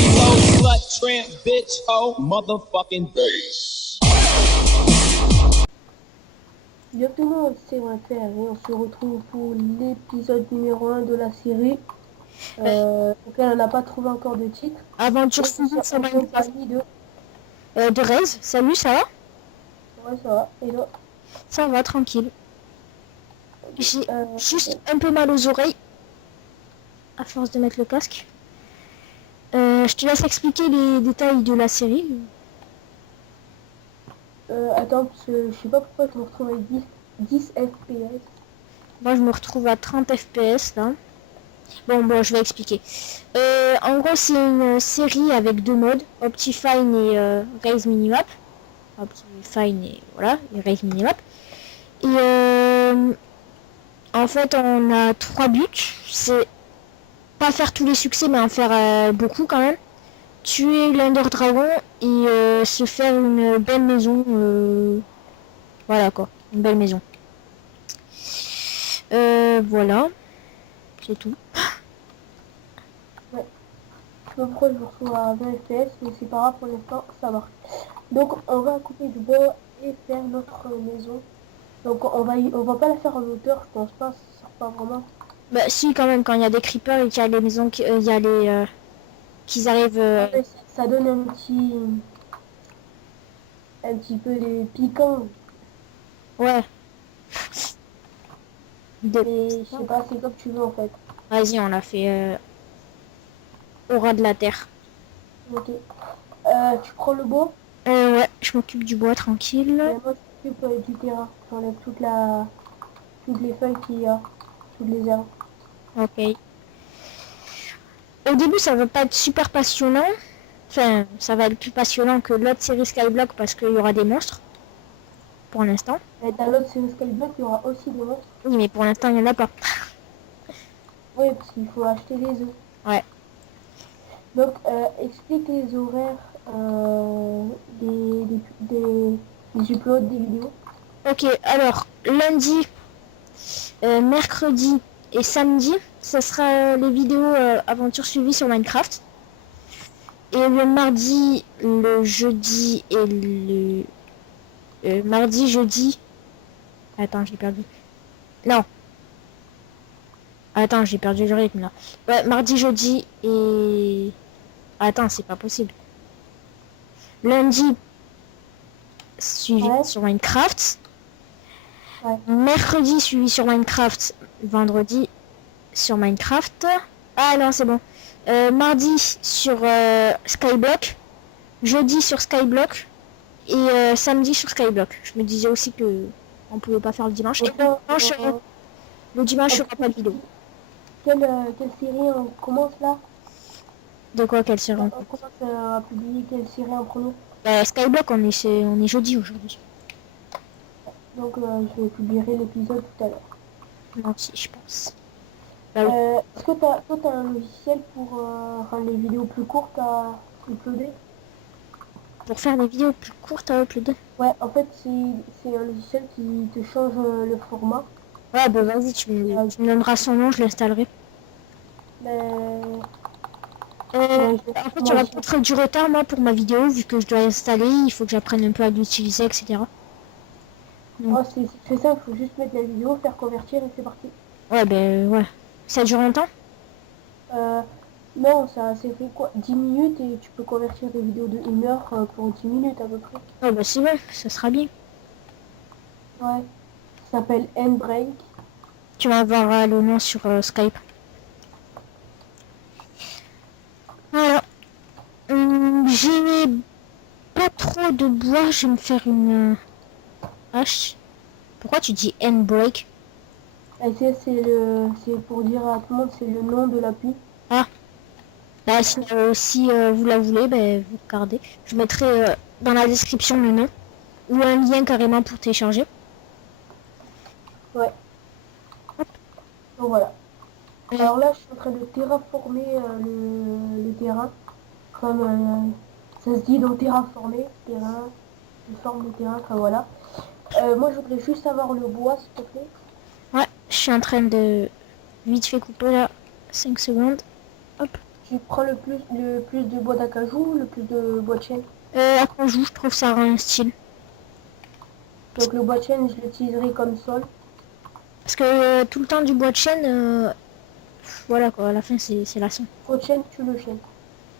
Slow slut, tramp, bitch, hoe, motherfucking bass. Bien tout le monde, c'est Winter et on se retrouve pour l'épisode numéro 1 de la série auquel on n'a pas trouvé encore de titre. Aventure Et je suis suivie sur en Minecraft. compagnie De Rez, salut, ça va? Ouais, ça va. Et là, Ça va, tranquille. J'ai euh, juste un peu mal aux oreilles, à force de mettre le casque. Je te laisse expliquer les détails de la série. attends, parce que je sais pas pourquoi je me retrouve avec 10 FPS. Moi, je me retrouve à 30 FPS, là. Bon, je vais expliquer. En gros, c'est une série avec deux modes, Optifine et Raise Minimap. Optifine et voilà, et Raise Minimap. Et en fait, on a trois buts. C'est pas faire tous les succès, mais en faire beaucoup quand même. Tuer l'Ender Dragon et se faire une belle maison. Voilà quoi, une belle maison. Voilà, c'est tout. Ouais. Je sais pas pourquoi je me retrouve à 20 FPS, mais c'est pas grave pour l'instant, ça marche. Donc on va couper du bois et faire notre maison. Donc on va pas la faire en hauteur, je pense pas, ça sert pas vraiment. Bah si quand même, quand il y a des creepers et qu'il y a les maisons, il y a les qu'ils arrivent. Ouais, ça donne un petit peu de piquant. Ouais. Mais je sais pas, c'est comme tu veux en fait. Vas-y, on l'a fait au ras de la terre. Ok. Tu prends le bois, Ouais, je m'occupe du bois tranquille. mais moi je m'occupe du terrain. J'enlève toutes les feuilles qu'il y a, toutes les herbes. Ok. Au début, ça va pas être super passionnant. Enfin, ça va être plus passionnant que l'autre série Skyblock parce qu'il y aura des monstres. Pour l'instant. Et dans l'autre série Skyblock, il y aura aussi des monstres. Oui, mais pour l'instant, il n'y en a pas. Oui, parce qu'il faut acheter les œufs. Ouais. Donc, explique les horaires des uploads des vidéos. Ok, alors, lundi, mercredi et samedi, ça sera les vidéos aventures suivies sur Minecraft. Et le mardi, le jeudi et le... mardi, jeudi... Attends, j'ai perdu. Non. Attends, j'ai perdu le rythme là. Ouais, mardi, jeudi et... Attends, c'est pas possible. Lundi, suivi sur Minecraft. Ouais. Mercredi, suivi sur Minecraft. Vendredi, sur Minecraft. Ah non, c'est bon. Mardi, sur Skyblock. Jeudi, sur Skyblock. Et samedi, sur Skyblock. Je me disais aussi que on pouvait pas faire le dimanche. Et le dimanche, il n'y aura pas de vidéo. Quelle série on commence là? De quoi, quelle série On commence à publier quelle série en premier? Skyblock, on est jeudi aujourd'hui. Donc je publierai l'épisode tout à l'heure. Moi aussi, je pense. Est-ce que toi, t'as un logiciel pour rendre les vidéos plus courtes à uploader? Pour faire des vidéos plus courtes à uploader? Ouais, en fait, c'est un logiciel qui te change le format. Ouais, bah vas-y, tu me donneras son nom, je l'installerai. En fait, j'aurai peut-être du retard, moi, pour ma vidéo, vu que je dois l'installer, il faut que j'apprenne un peu à l'utiliser, etc. Donc... Oh, c'est ça, il faut juste mettre la vidéo, faire convertir et c'est parti. Ouais, ben ouais. Ça dure longtemps? Non, ça c'est fait quoi 10 minutes et tu peux convertir des vidéos de 1 heure pour 10 minutes à peu près. Oh bah c'est vrai, ça sera bien. Ouais, ça s'appelle Endbreak. Tu m'enverras le nom sur Skype. Voilà. J'ai pas trop de bois, je vais me faire une hache. Pourquoi tu dis Endbreak? C'est pour dire à tout le monde, c'est le nom de l'appli. Ah. Bah, si vous la voulez, ben, vous regardez. Je mettrai dans la description le nom. Ou un lien carrément pour télécharger. Ouais. Hop. Donc voilà. Alors là, je suis en train de terraformer le terrain. Comme ça se dit, donc terraformer, terrain, je forme le terrain, enfin voilà. Moi, je voudrais juste avoir le bois, s'il te plaît. Ouais, je suis en train de vite fait couper là. 5 secondes. Hop. tu prends le plus de bois d'acajou ou le plus de bois de chêne? Acajou, je trouve ça rend un style. Donc le bois de chêne, je l'utiliserai comme sol. Parce que tout le temps du bois de chêne, voilà quoi, à la fin c'est lassant. Trop de chêne, tue le chêne.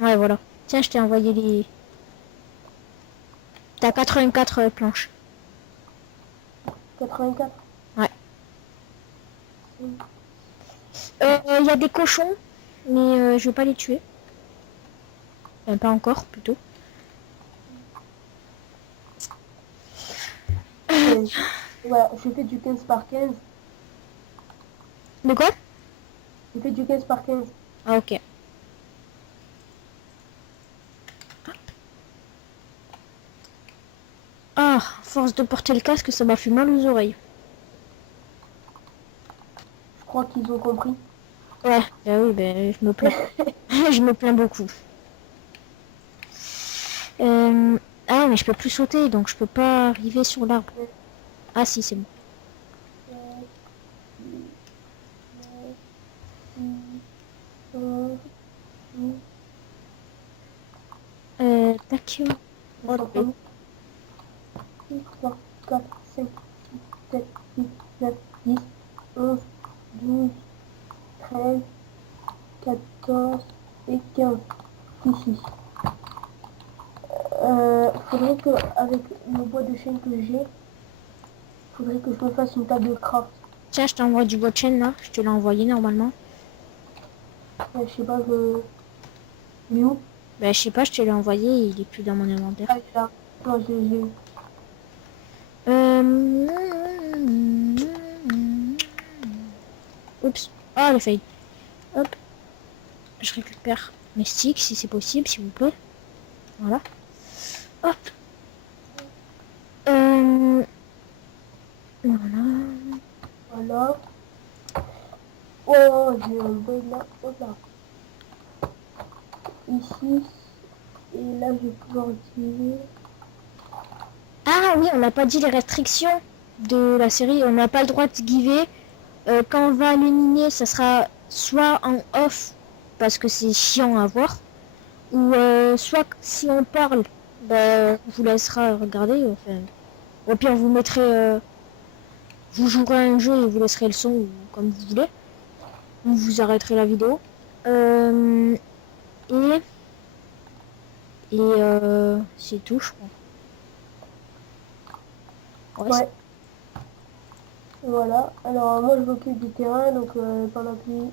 Ouais, voilà. Tiens, je t'ai envoyé les... T'as 84 planches. 84. Ouais. Il y a des cochons, mais je vais pas les tuer. Enfin, pas encore, plutôt. Voilà, je fais du 15 par 15. De quoi? Je fais du 15 par 15. Ah, ok. Ah, force de porter le casque, ça m'a fait mal aux oreilles. Je crois qu'ils ont compris. Ouais, bah oui, ben je me plains. Je me plains beaucoup. Ah, mais je peux plus sauter, donc je peux pas arriver sur l'arbre. Ah si, c'est bon. Tac. Oh, ok. 6, 3, 4, 5, 6, 7, 8, 9, 10, 11, 12, 13, 14 et 15. Ici. Faudrait que, avec le bois de chêne que j'ai, faudrait que je me fasse une table de craft. Tiens, je t'envoie du bois de chêne là. Je te l'ai envoyé normalement. Je sais pas, il est où? Bah, je sais pas, je te l'ai envoyé, il est plus dans mon inventaire. Ah, il est là. Non, j'ai. Oups. Ah, le fail. Hop. Je récupère mes sticks si c'est possible, s'il vous plaît. Voilà. Hop. Voilà. Voilà. Oh, j'ai un bug là. Oh là. Ici. Et là, je vais pouvoir utiliser. Ah oui, on n'a pas dit les restrictions de la série. On n'a pas le droit de giver. Quand on va les miner, ça sera soit en off, parce que c'est chiant à voir, ou soit si on parle, ben, on vous laissera regarder. Enfin, au pire, vous mettrez... vous jouerez un jeu et vous laisserez le son comme vous voulez. Ou vous arrêterez la vidéo. Et c'est tout, je crois. Ouais. Voilà. Alors, moi, je m'occupe du terrain, donc pendant qu'il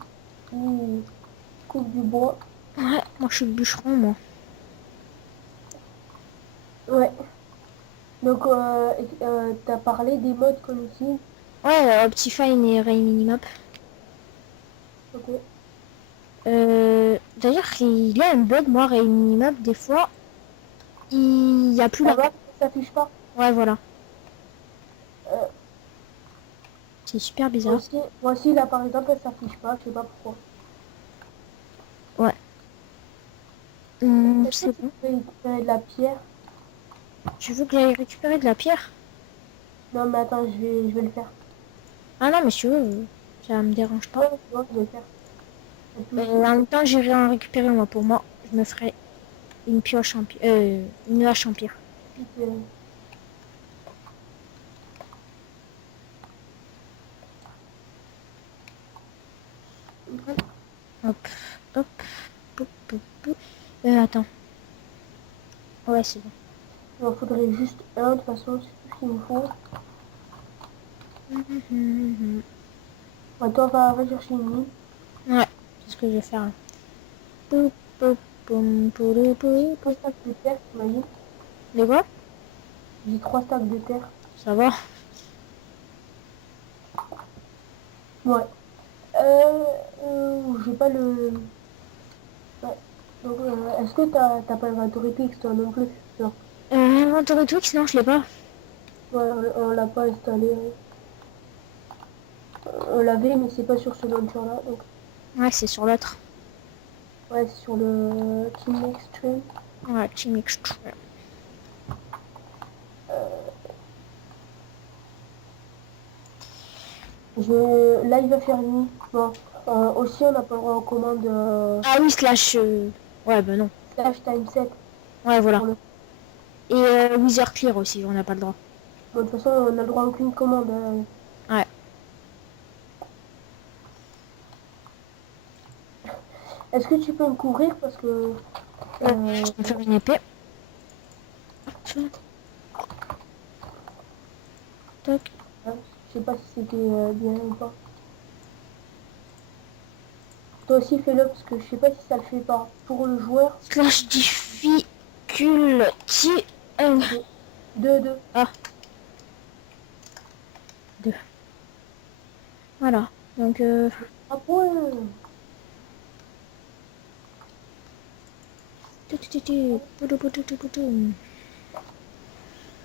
coupe du bois. Ouais, moi je suis le bûcheron, moi. Ouais. Donc, t'as parlé des modes qu'on utilise. Ouais, Optifine et Ray Minimap. Ok. D'ailleurs, il y a un bug, moi, Ray Minimap, des fois, il y a plus La la... map ne s'affiche pas. Ouais, voilà. Euh, C'est super bizarre. moi aussi, là, par exemple, elle s'affiche pas. Je sais pas pourquoi. Ouais. Est-ce C'est que tu bon. peux récupérer de la pierre? Tu veux que j'aille récupérer de la pierre? Non, mais attends, je vais le faire. Ah non, mais si tu veux, ça me dérange pas. Ouais, c'est bon, je vais le faire. En même temps, j'irai en récupérer, moi, pour moi. Je me ferai une pioche en pierre. Une hache en pierre. Hop, hop, hop, hop, hop. Attends. Ouais, c'est bon. Il en faudrait juste un, de toute façon, c'est tout ce qu'il me faut. Ouais, toi, va chercher une mine. Ouais, c'est ce que je vais faire là. Pou, pou, poum, poulou, pou, pou. 3 stacks de terre, t'imagines? Les quoi? J'ai 3 stacks de terre. Ça va? Ouais. J'ai pas le... Ouais. Donc, est-ce que t'as pas l'inventory Twix, toi, non plus? Non. Inventory Twix, non, je l'ai pas. Ouais, on l'a pas installé. On l'avait, mais c'est pas sur ce launcher-là, donc... Ouais, c'est sur l'autre. Ouais, c'est sur le Team Extreme. Ouais, Team Extreme. Là, il va faire nuit. Bon, Aussi, on n'a pas le droit aux commandes Ah oui, slash... Ouais, bah non. slash time set. Ouais, voilà. Pour le... Et Wither Clear aussi, on n'a pas le droit. Bon, de toute façon, on n'a le droit à aucune commande. Ouais. Est-ce que tu peux me couvrir parce que... Je vais me faire une épée. Hop. Tac. Je sais pas si c'était bien ou pas. Toi aussi fais-le parce que je sais pas si ça le fait pas. Pour le joueur, Slash difficulty. 2. Ah. 2. Voilà. Donc, Ah ouais.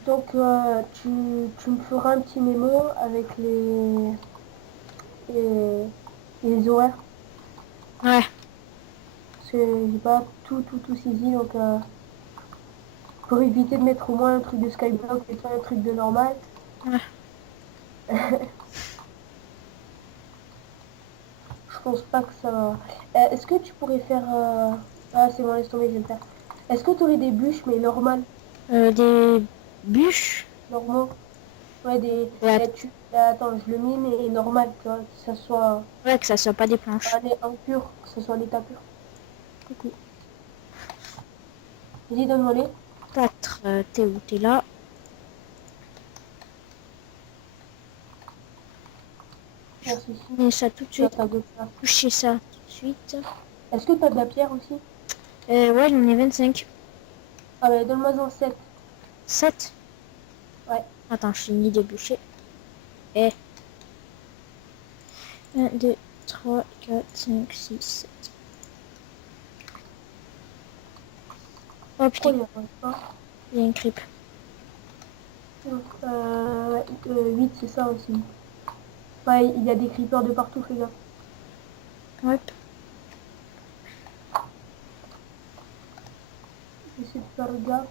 Donc tu me feras un petit mémo avec les, les horaires. Ouais. Parce que j'ai pas tout saisi donc pour éviter de mettre au moins un truc de Skyblock et pas un truc de normal. Ouais. Je pense pas que ça va. Est-ce que tu pourrais faire... Ah c'est bon, laisse tomber, je vais le faire. Est-ce que tu aurais des bûches mais normales? Des bûches. Normaux? Ouais, des... Ouais. Attends, je le mets mais normal, tu vois, que ça soit Ouais, que ça soit pas des planches. en pur, que ce soit en état pur. Coucou. Vas-y, donne-moi les. 4. T'es où? T'es là. Merci. Mets ça tout de suite. Ça doit faire. Toucher ça tout de suite. Est-ce que tu as de la pierre aussi? Ouais, j'en ai 25. Ah bah donne-moi en 7. 7. Ouais. Attends, je finis de bûcher. Et 1, 2, 3, 4, 5, 6, 7. Oh Pourquoi putain, il y a pas? il y a une creep. Donc, 8 c'est ça aussi. Ouais, il y a des creepers de partout, fais gaffe. Hop. J'essaie de faire gaffe.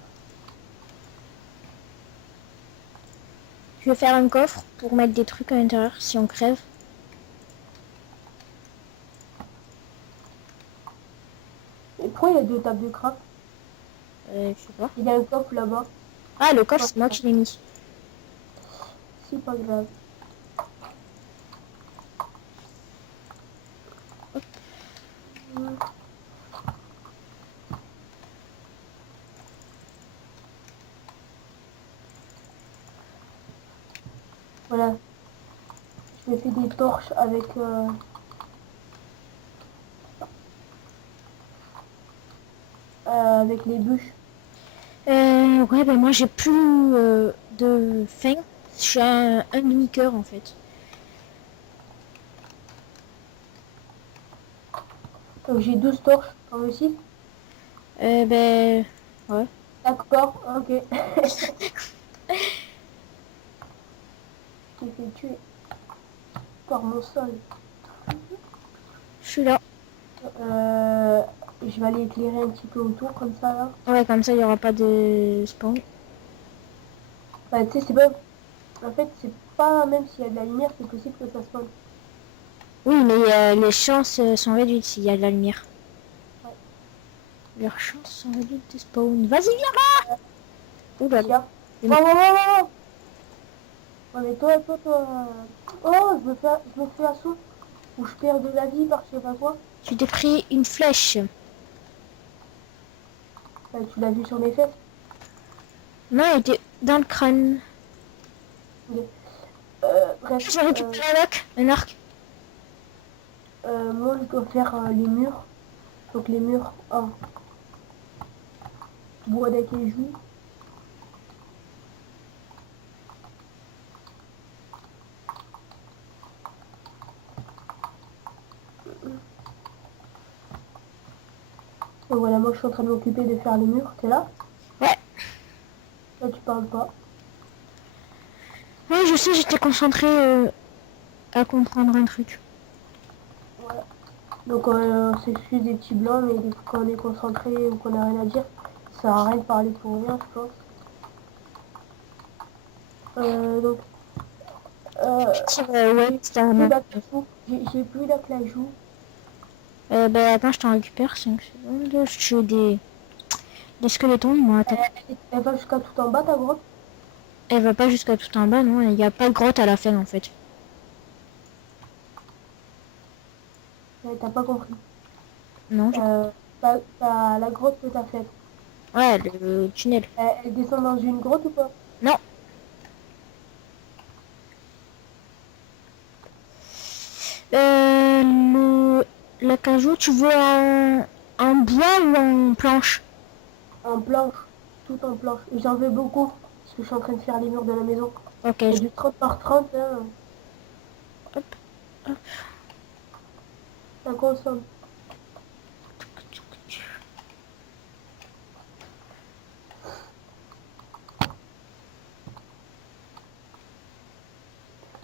Je vais faire un coffre pour mettre des trucs à l'intérieur si on crève. Et pourquoi il y a 2 tables de craft? Je sais pas. Il y a un coffre là-bas. Ah, le coffre, c'est moi qui l'ai mis. C'est pas grave. Voilà. Je me fais des torches avec les bûches. Ouais, ben moi j'ai plus de faim. Je suis à un demi-cœur en fait. Donc j'ai 12 torches, comme aussi. Ben, ouais. D'accord, ok. J'ai fait tuer par mon sol. Je suis là. Je vais aller éclairer un petit peu autour comme ça là. Ouais, comme ça il n'y aura pas de spawn. Bah, tu sais, c'est pas... En fait, c'est pas... Même s'il y a de la lumière, c'est possible que ça spawn. Oui, mais les chances sont réduites s'il y a de la lumière. Ouais. Leurs chances sont réduites de spawn. Vas-y, viens là. Ouh là là. Tiens. Et Oh, oh, oh, oh. Ouais, mais toi... Oh, je me fais assaut. Ou je perds de la vie par je sais pas quoi. Tu t'es pris une flèche. Tu l'as vu sur mes fesses. Non, elle était dans le crâne. Ok. Bref. J'ai récupéré un arc. Moi, je dois faire les murs. Donc les murs en bois d'acajou. Et voilà, moi je suis en train de m'occuper de faire les murs. T'es là? Ouais. Là, tu parles pas. Ouais, je sais, j'étais concentré à comprendre un truc. Voilà. Donc on s'excuse des petits blancs, mais quand on est concentré ou qu'on n'a rien à dire, ça sert à rien de parler pour rien, je pense. Donc, Ouais, c'était un plus map. d'acajou. J'ai plus d'acajou. Bah attends, je t'en récupère 5 secondes. Je tue des squelettons, ils m'ont attaqué. Elle va jusqu'à tout en bas, ta grotte? Elle va pas jusqu'à tout en bas, non, il n'y a pas de grotte à la fin en fait. Ouais, t'as pas compris. Non, La grotte que t'as faite, ouais, le tunnel. elle descend dans une grotte ou pas? Non. L'acajou, tu veux en bois ou en planche? En planche, tout en planche. Et j'en veux beaucoup, parce que je suis en train de faire les murs de la maison. Ok, C'est du 30 par 30, hein. hop, hop. Ça consomme.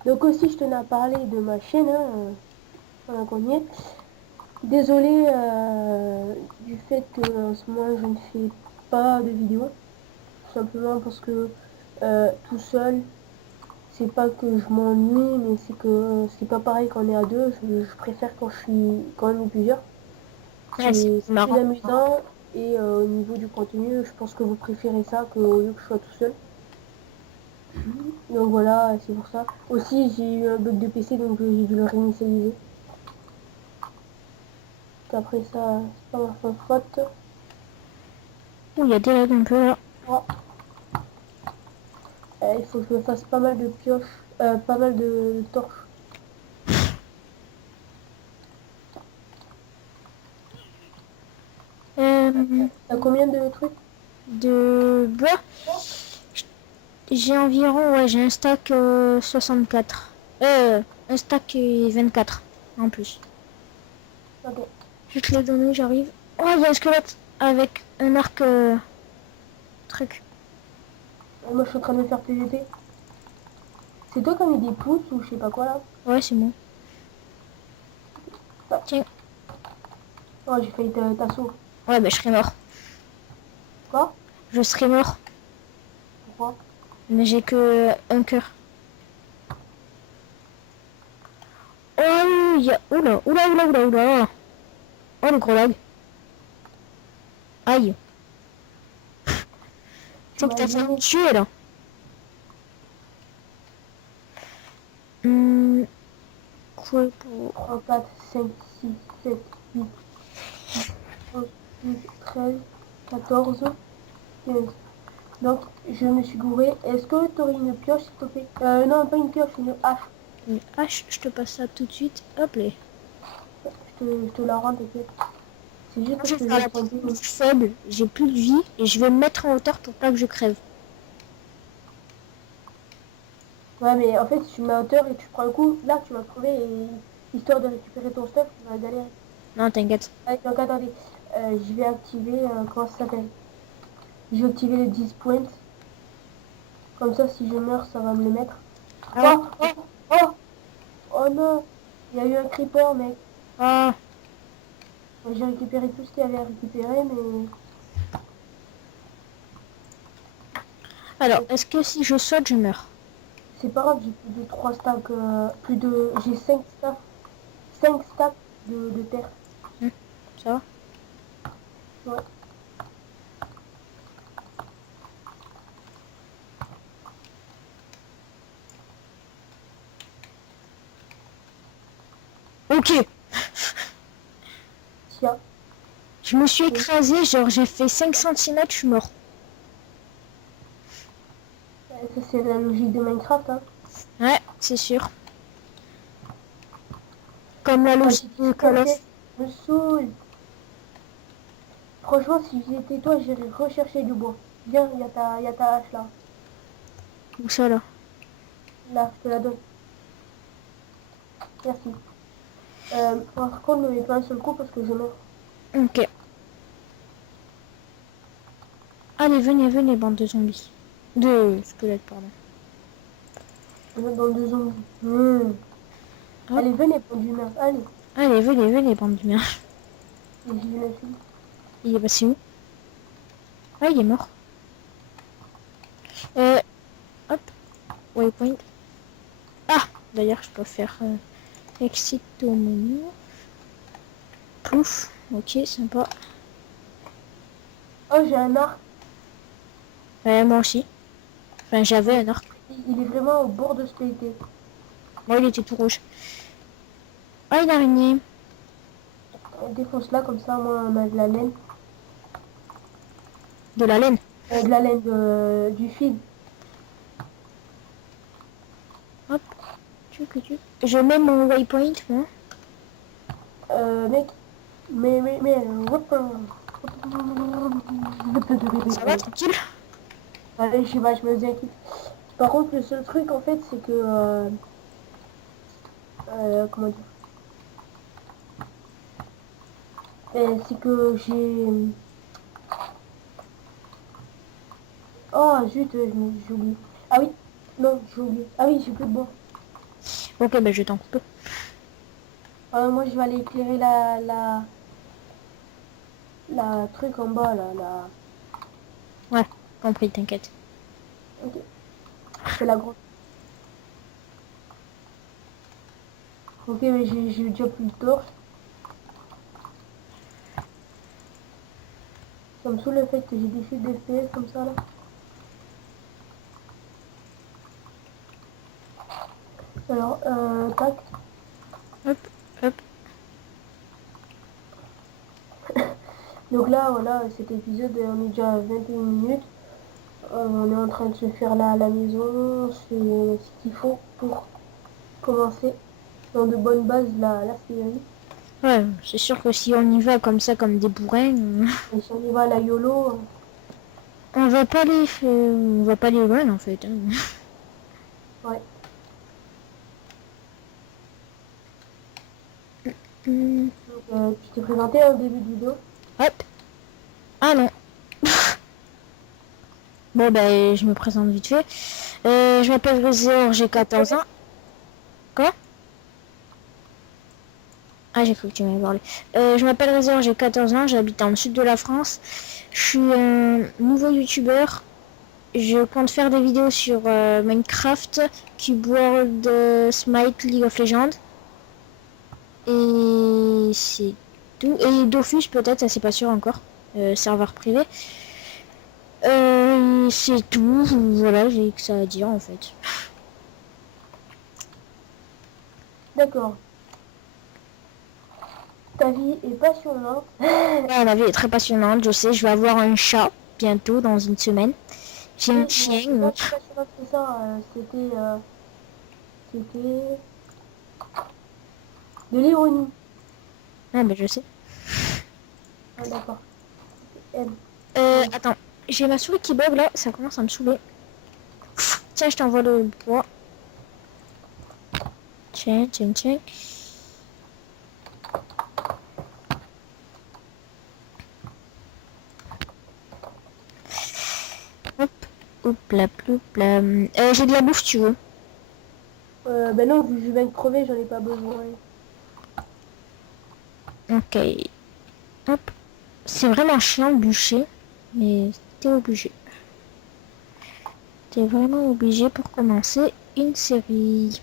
Donc aussi, je tenais à parler de ma chaîne, hein, pendant qu'on y est. Désolée du fait que en ce moment je ne fais pas de vidéos. Tout simplement parce que tout seul, c'est pas que je m'ennuie, mais c'est que c'est pas pareil quand on est à deux. Je préfère quand on est plusieurs. Ouais, c'est C'est plus marrant. amusant et au niveau du contenu, je pense que vous préférez ça qu'au lieu que je sois tout seul. Donc voilà, c'est pour ça. Aussi, j'ai eu un bug de PC, donc j'ai dû le réinitialiser. Après ça, c'est pas ma faute. Ouh, il y a des lags un peu là. Oh. Il faut que je me fasse pas mal de pioches, pas mal de torches. T'as combien de trucs? De bois, j'ai environ, ouais, j'ai un stack 64. Un stack 24 en plus. Ok. Je vais te le donner, j'arrive. Oh, il y a un squelette avec un arc truc. Moi, je suis en train de me faire PVP. C'est toi qui as mis des pouces ou je sais pas quoi là? Ouais, c'est bon. Ah. Tiens. Oh, j'ai failli t'assaut. Ouais, bah je serais mort. Quoi? Je serais mort. Pourquoi? Mais j'ai que un cœur. Oh, il y a... Oula, oula, oula, oula, oula. Oh, le gros lag. Aïe. C'est que t'as fait me tuer, là. Quoi pour... 3, 4, 5, 6, 7, 8, 11, 12, 13, 14, 15. Donc, je me suis gouré. Est-ce que tu aurais une pioche, s'il te plaît? Non, pas une pioche, une hache. Une hache, je te passe ça tout de suite. Hop là. Je te la rends, t'inquiète. C'est juste parce Je vais que faire j'ai la entendu. plus faible. J'ai plus de vie. Et je vais me mettre en hauteur pour pas que je crève. Ouais, mais en fait, si tu mets à hauteur et tu prends un coup, là, tu vas crever et histoire de récupérer ton stuff, tu vas galérer. Non, t'inquiète. Allez, donc attendez, je vais activer, comment ça s'appelle? Je vais activer les 10 points. Comme ça, si je meurs, ça va me les mettre. Ah, Oh, oh, oh, oh non, il y a eu un creeper, mec. ah. J'ai récupéré tout ce qu'il y avait à récupérer, mais Alors, est-ce que si je saute, je meurs? c'est pas grave, j'ai plus de 3 stacks, j'ai 5 stacks, 5 stacks de terre. Ça va? Ouais. Ok. Tiens, Je me suis écrasée, genre j'ai fait 5 centimètres, je suis mort. ça c'est la logique de Minecraft, hein. Ouais, c'est sûr. Comme la Ah, logique de Call of. je me saoule. Franchement, si j'étais toi, j'irais rechercher du bois. Viens, il y a ta hache là. Où ça là? Là, je te la donne. Merci. Par contre, ne mets pas un seul coup parce que je meurs. Ok. Allez, venez, venez, bande de zombies. De squelettes, pardon. Je meurs dans 2 zombies. Hop. Allez, venez, bande d'humains. Allez. Allez, venez, venez, bande de merde. Et j'y vais la fille. Il est passé où? Ah, il est mort. Hop. Waypoint. Ah, d'ailleurs, je peux faire exit au menu. plouf. Ok, sympa. Oh, j'ai un arc. Moi aussi. Enfin, j'avais un arc. Il est vraiment au bord de se péter. Moi, il était tout rouge. Ah, une araignée. Défonce-la comme ça, moi, on a de la laine. De la laine. De la laine du fil. Hop. Je mets mon waypoint, moi. Mec. Mais. Ça va, tranquille. Allez, je sais pas, je me faisais un kiff. Par contre, le seul truc, en fait, c'est que... comment dire? C'est que j'ai... Oh, zut, j'ai oublié. Ah oui, non, j'ai oublié. Ah oui, j'ai plus de bois. Ok, ben je t'en coupe. Moi, je vais aller éclairer la truc en bas, là, la... Ouais, compris, t'inquiète. Ok, c'est la grosse. Ok, mais j'ai déjà plus de torche. Ça me saoule le fait que j'ai des chutes d'FPS comme ça, là. Alors, tac. Hop, hop. Donc là, voilà, cet épisode, on est déjà à 21 minutes. On est en train de se faire la maison, c'est ce qu'il faut pour commencer dans de bonnes bases la série. Ouais, c'est sûr que si on y va comme ça, comme des bourrins, Et si on y va à la YOLO, on va pas aller loin en fait. Hein. ouais. Hmm, Donc, tu t'es présenté au début de vidéo. hop. Ah non. Bon ben, je me présente vite fait. Je m'appelle Rézor, j'ai 14 ans. Quoi? Ah, j'ai cru que tu m'avais parlé. Je m'appelle Rézor, j'ai 14 ans, j'habite dans le sud de la France. Je suis un nouveau youtubeur. Je compte faire des vidéos sur Minecraft, Cube World, Smite, League of Legends. Et c'est tout. Et Dofus peut-être, ça c'est pas sûr encore. Serveur privé. C'est tout. Voilà, j'ai que ça à dire en fait. D'accord. Ta vie est passionnante. Ouais, la vie est très passionnante, je sais. Je vais avoir un chat bientôt, dans une semaine. J'ai un Oui, chien. c'est pas plus passionnant que ça. C'était de l'ironie. Ah ben je sais. Ah, d'accord. M. Attends. J'ai ma souris qui bug là, ça commence à me saouler. Tiens, je t'envoie le bois. Tiens, tiens, tiens. Hop, hop là, hop là. J'ai de la bouffe, tu veux. Ben non, vu que je viens de crever, j'en ai pas besoin. Ok. Hop. C'est vraiment chiant le bûcher, mais t'es obligé. T'es vraiment obligé pour commencer une série.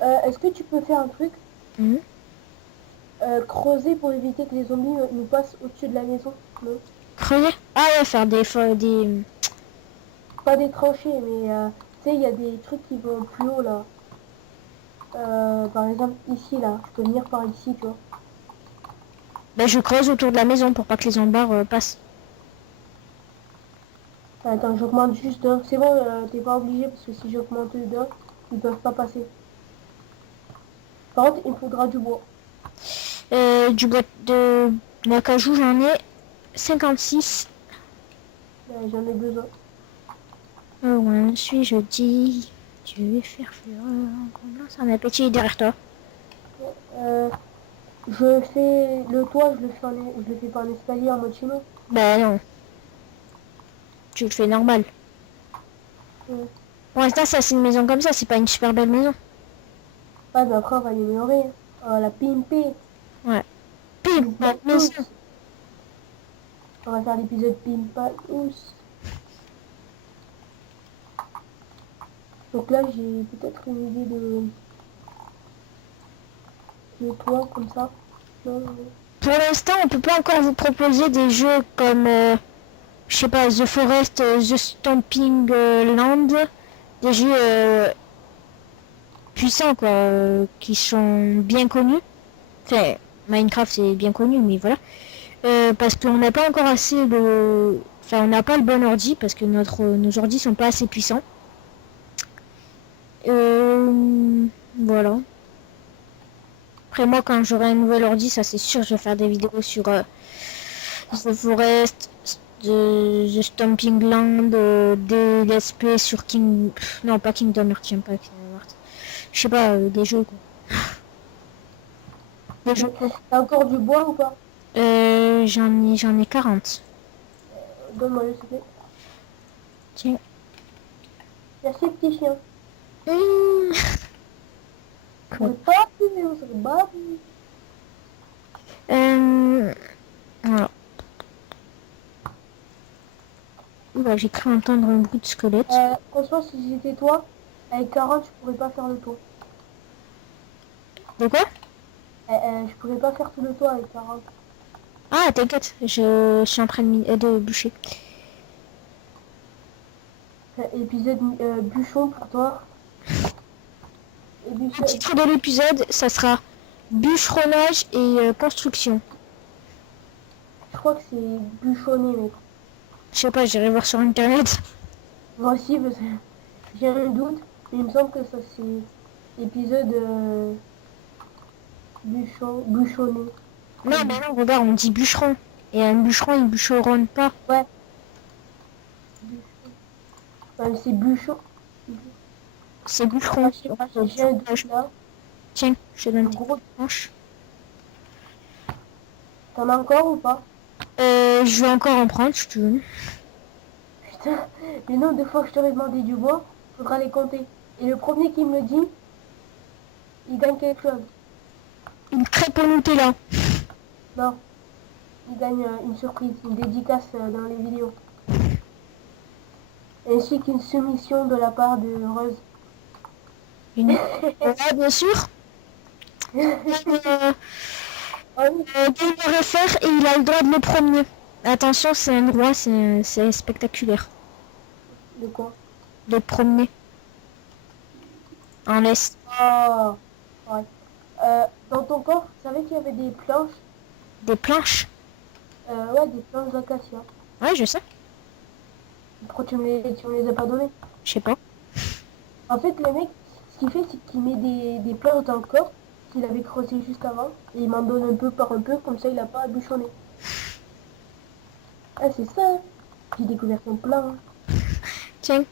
Est-ce que tu peux faire un truc? Hmm. Creuser pour éviter que les zombies nous passent au-dessus de la maison? Non. Creuser. Ah ouais, faire des... Pas des tranchées, mais tu sais, il y a des trucs qui vont plus haut là. Par exemple, ici là, je peux venir par ici, tu vois. Ben, je creuse autour de la maison pour pas que les zombards passent. Attends, j'augmente juste d'un. C'est bon, t'es pas obligé parce que si j'augmente d'un, ils peuvent pas passer. Par contre, il me faudra du bois. Du bois de l'acajou, j'en ai 56. J'en ai besoin. Ouais, suis-je dis. Je vais faire fureur. Commence un appétit derrière toi. Je fais le toit, je le fais pas en escalier en mode chinois. Ben non, tu le fais normal. Ouais. Pour l'instant, ça c'est une maison comme ça, c'est pas une super belle maison. Ouais, mais après on va l'améliorer. On va la pimper. Ouais. Pim, Pimpa la maison. tous. On va faire l'épisode Pimpa tous. Donc là, j'ai peut-être une idée de toit comme ça. Non, Pour l'instant, on peut pas encore vous proposer des jeux comme, je sais pas, The Forest, The Stomping Land, des jeux puissants quoi, qui sont bien connus. Enfin, Minecraft c'est bien connu, mais voilà. Parce qu'on n'a pas encore assez de... Enfin, on n'a pas le bon ordi, parce que nos ordis sont pas assez puissants. Voilà. Après moi, quand j'aurai un nouvel ordi, ça c'est sûr, je vais faire des vidéos sur The Forest, The Stomping Land, des let's play sur King... non, pas Kingdom Hearts, j'aime pas Kingdom Hearts. Je sais pas, des jeux quoi. Des jeux. T'as encore du bois ou pas? J'en ai 40. Donne-moi le CV. Tiens. Merci petit chien. Mmh. On serait pas plus, on serait pas plus. Voilà. Oula, j'ai cru entendre un bruit de squelette. Franchement, si j'étais toi, avec 40, je pourrais pas faire le tour. De quoi? Je pourrais pas faire tout le tour avec 40. Ah, t'inquiète, je suis en train de bûcher. Épisode bûchon pour toi. Et Le bûchon. titre de l'épisode, ça sera bûcheronnage et construction. Je crois que c'est bûchonné, mec. Je sais pas, j'irai voir sur internet. Moi aussi, parce que j'ai un doute, mais il me semble que ça c'est épisode bûchonné. Non, mais non, regarde, on dit bûcheron. Et un bûcheron, il bûcheronne pas. Ouais. Enfin, c'est bûchon. C'est bûcheron. J'ai un doute là. Tiens, je te donne Un une petite gros. planche. T'en as encore ou pas? Je vais encore en prendre, si tu veux. Putain, le nombre de fois que je t'aurais demandé du bois, faudra les compter. Et le premier qui me le dit, il gagne quelque chose. Une crêpe au Nutella. Non, il gagne une surprise, une dédicace dans les vidéos. Ainsi qu'une soumission de la part de Rose. Une... Voilà, bien sûr. Gamer FR et il a le droit de le promener. Attention, c'est un droit, c'est spectaculaire. De quoi? De le promener. En laisse. Ah, ouais. Dans ton corps, tu savais qu'il y avait des planches? Des planches. Ouais, des planches d'acacia. Ouais, je sais. Pourquoi tu me les as pas données? Je sais pas. En fait, le mec, ce qu'il fait, c'est qu'il met des planches dans le corps qu'il avait creusé juste avant. Et il m'en donne un peu par un peu, comme ça il a pas à bûchonner. Ah, c'est ça, hein. J'ai découvert ton plan. Hein. Tiens,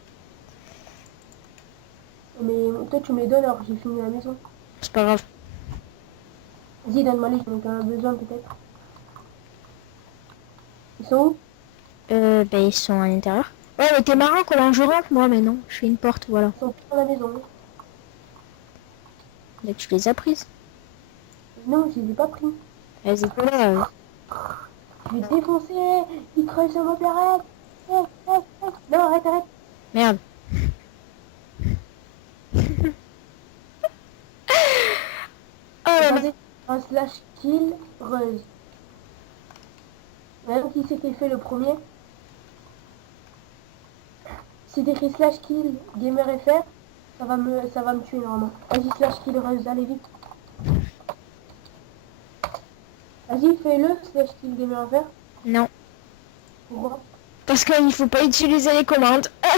Mais toi, tu me les donnes alors que j'ai fini la maison. c'est pas grave. Vas-y, donne-moi les, j'en ai quand même besoin peut-être. Ils sont où? Ben ils sont à l'intérieur. Ouais, mais t'es marrant quand je rentre, moi, mais non. Je fais une porte, voilà. Ils sont dans la maison. Hein. Là, tu les as prises. Non, je les ai pas pris. Elles étaient là. Je vais te défoncer. Il creuse sur mon terrain. Non, arrête, arrête. Merde. Oh là là. Regardez, un slash kill Reuse. Même qui s'était fait le premier. Si t'écris slash kill gamer FR, ça va me tuer normalement. Vas-y slash kill Reuse, allez vite. Vas-y, fais-le, slash kill gamer FR. Non. Pourquoi? Parce qu'il faut pas utiliser les commandes. Ah,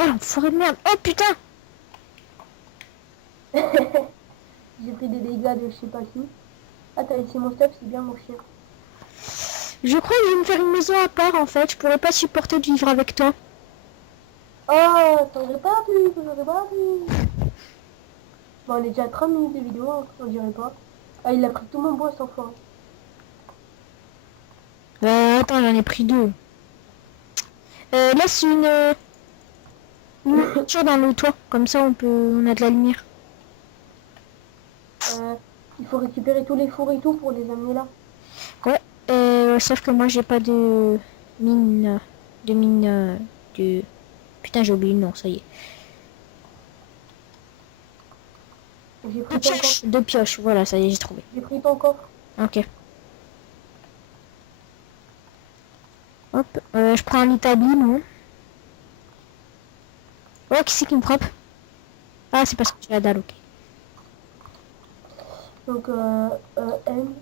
oh, l'enfoiré de merde. Oh putain. J'ai pris des dégâts de je sais pas qui. Ah, t'as laissé mon stop, c'est bien mon chien. Je crois que je vais me faire une maison à part en fait. Je pourrais pas supporter de vivre avec toi. Oh, t'aurais pas pu, t'aurais pas pu. Bon, on est déjà à 30 minutes de vidéo, hein, on dirait pas. Ah, il a pris tout mon bois sans fois. Attends, j'en ai pris deux. Laisse une ouverture dans le toit. Comme ça, on a de la lumière. Il faut récupérer tous les fours et tout pour les amener là. Ouais. Sauf que moi, j'ai pas de mine. De... Putain, j'ai oublié le nom, ça y est. J'ai Deux pris ton coffre. pioches. Deux pioches, voilà, ça y est, j'ai trouvé. J'ai pris ton coffre. Ok. Hop, je prends un établi, non? Oh, qui c'est qui me frappe? Ah, c'est parce que tu as la dalle, ok. Donc, N.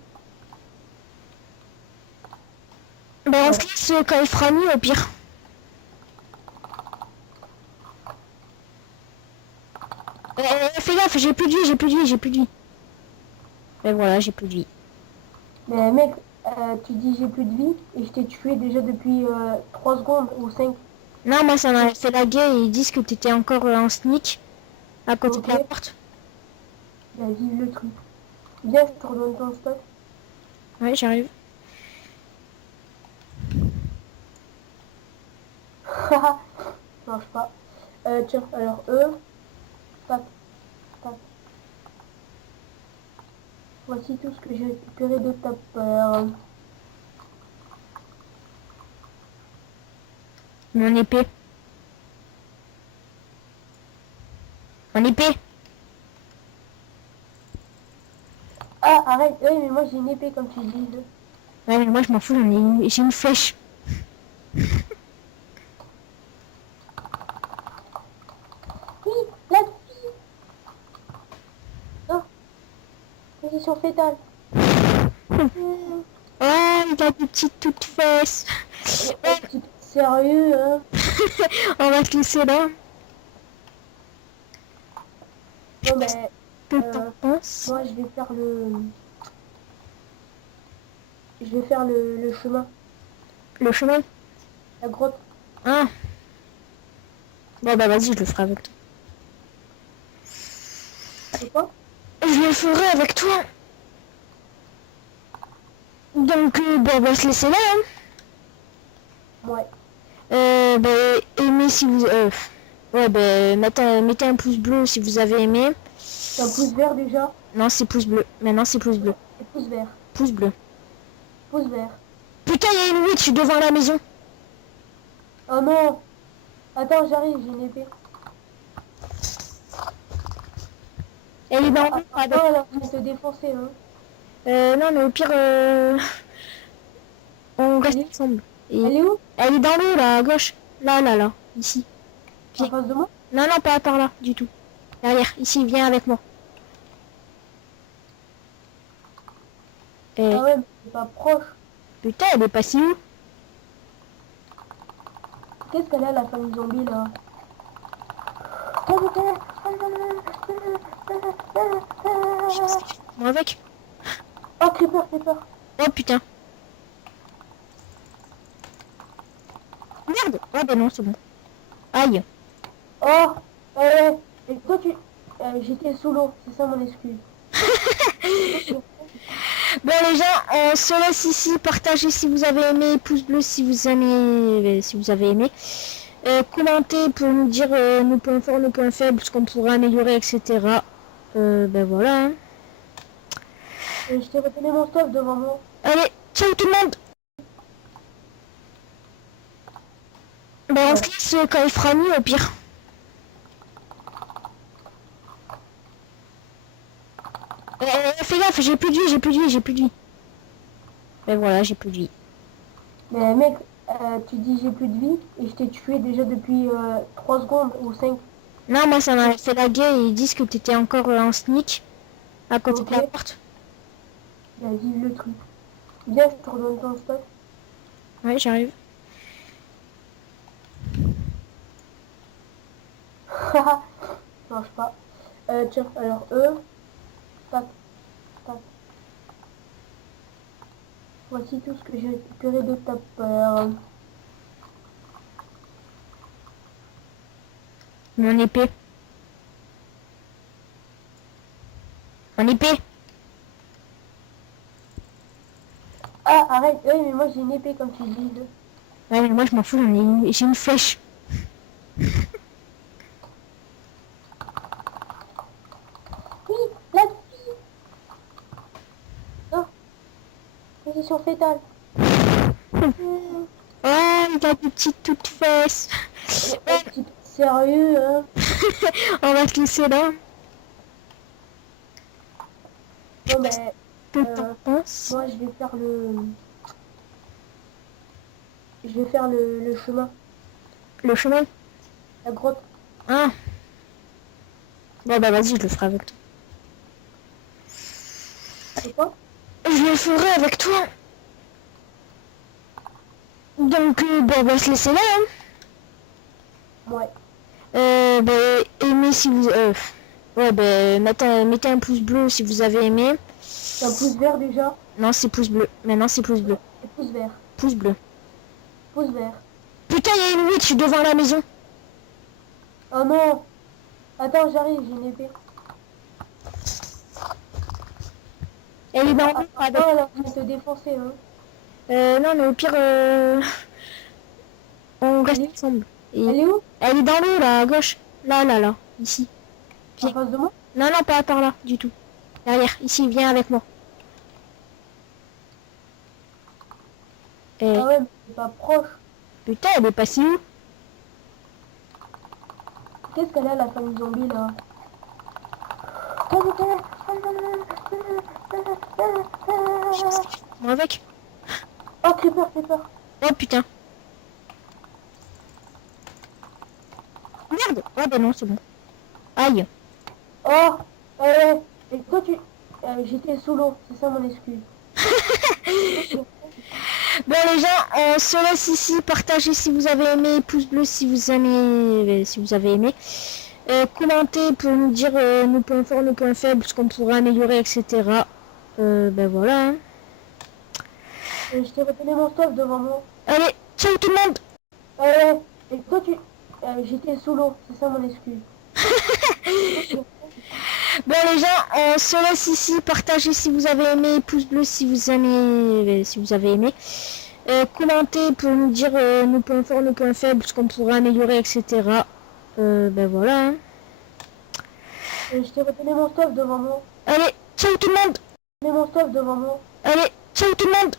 Ben, on se laisse quand il fera nuit, au pire. Fais gaffe, j'ai plus de vie, j'ai plus de vie, j'ai plus de vie. Ben voilà, j'ai plus de vie. Mais mec, tu dis j'ai plus de vie et je t'ai tué déjà depuis 3 secondes ou 5. Non, moi, ça m'a fait laguer et ils disent que t'étais encore en sneak à côté de la Ok. porte. Bah, vive le truc. Viens, je te redonne ton stock. Ouais, j'arrive. Ça marche pas. Tiens, alors tac, tac. Voici tout ce que j'ai récupéré de ta part. Mon épée. Mon épée. Ah, arrête. Oui, mais moi j'ai une épée comme tu dis. Ouais, mais moi, je m'en fous, j'ai une flèche. Oui, la fille. Non. Position fétale. Oh, il a des petites toutes fesses. Sérieux, hein? On va te laisser là. Non, mais Que t'en penses? moi je vais faire le... Je vais faire le chemin. Le chemin? La grotte. Ah. Bon, bah vas-y, je le ferai avec toi. C'est quoi? Je le ferai avec toi. Donc, bah, on va se laisser là. Hein. Ouais. Bah, aimez si vous... ouais, bah, mettez un pouce bleu si vous avez aimé. C'est un pouce vert déjà. Non, c'est pouce bleu. Maintenant, c'est pouce bleu. Et pouce vert. Pouce bleu. Pouce vert. Putain, il y a une witch devant la maison. Oh non! Attends, j'arrive, j'ai une épée. Elle est dans l'eau. Attends, alors je vais te défoncer, hein. Non, mais au pire, on reste ensemble. Et... Elle est où? Elle est dans l'eau, là, à gauche. Là, là, là. Ici. En face de moi? Non, non, pas par là, du tout. Derrière, ici, viens avec moi. Et... Ah ouais, mais c'est pas proche. Putain, elle est passée où? Qu'est-ce qu'elle a, la famille zombie, là? Moi avec. Oh, creeper, creeper. Oh putain. Merde. Oh bah non, c'est bon. Aïe. Oh, et toi tu... j'étais sous l'eau, c'est ça mon excuse. Bon les gens, on se laisse ici. Partagez si vous avez aimé, pouce bleu si vous aimez, si vous avez aimé. Commentez pour nous dire nos points forts, nos points faibles, ce qu'on pourrait améliorer, etc. Ben voilà. Hein. Je t'ai retenu mon stuff devant moi. Allez, ciao tout le monde. Ben on se laisse quand il fera nuit au pire. Fais gaffe, j'ai plus de vie, j'ai plus de vie, j'ai plus de vie. Ben voilà, j'ai plus de vie. Mais mec, tu dis j'ai plus de vie et je t'ai tué déjà depuis 3 secondes ou 5. Non, moi ça m'a fait laguer et ils disent que t'étais encore en sneak à côté de la porte. Bah, vive le truc. Viens, je te redonne ton stock. Ouais, j'arrive. Ça marche pas. Tiens, alors tac, tac. Voici tout ce que j'ai récupéré de ta part. Mon épée. Mon épée. Ah, arrête, oui, mais moi j'ai une épée comme tu dis. Ouais, mais moi je m'en fous, j'ai une flèche. Oui, la fille. Non. Position fétale. Oh, il a des petites toutes fesses. Sérieux, hein? On va te laisser là. Non, mais Que t'en penses? moi, je vais faire le chemin, Le chemin? la grotte. Ah. Bon bah vas-y, je le ferai avec toi. C'est quoi? Je le ferai avec toi. Donc, bon, on va se laisser là. Hein. Ouais. Bah, aimez si vous... ouais, bah, mettez un pouce bleu si vous avez aimé. C'est un pouce vert déjà. Non, c'est pouce bleu. Maintenant, c'est pouce bleu. Et pouce vert. Pouce bleu. Pouce vert. Putain, il y a une witch devant la maison. Oh non. Attends, j'arrive, j'ai une épée. Elle est dans l'eau. Ah, non, elle va te défoncer, hein. Non, mais au pire, on reste ensemble. Et- Elle est où? Elle est dans l'eau, là, à gauche. Là, là, là. Ici. En face de moi? Non, non, pas par là, du tout. Derrière, ici, viens avec moi. Et... Ah ouais, mais c'est pas proche. Putain, elle est passée où? Qu'est-ce qu'elle a, la famille zombie, là? Oh putain! Moi avec. Oh, creeper, creeper. Oh putain. Merde. Oh bah non, c'est bon. Aïe. Oh! Et toi, j'étais sous l'eau, c'est ça mon excuse. Bon les gens, on se laisse ici. Partagez si vous avez aimé, pouce bleu si vous aimez, si vous avez aimé. Commentez pour nous dire nos points forts, nos points faibles, ce qu'on pourrait améliorer, etc. Ben voilà. Hein. Et je t'ai retenu mon stuff devant moi. Allez, ciao tout le monde. Et toi, j'étais sous l'eau, c'est ça mon excuse. Bon les gens, on se laisse ici. Partagez si vous avez aimé, pouce bleu si vous aimez, si vous avez aimé. Commentez pour nous dire nos points forts, nos points faibles, ce qu'on pourrait améliorer, etc. Ben voilà. Hein. Et je t'ai retenu mon stuff devant moi. Allez, ciao tout le monde. Mon stuff devant moi. Allez, ciao tout le monde.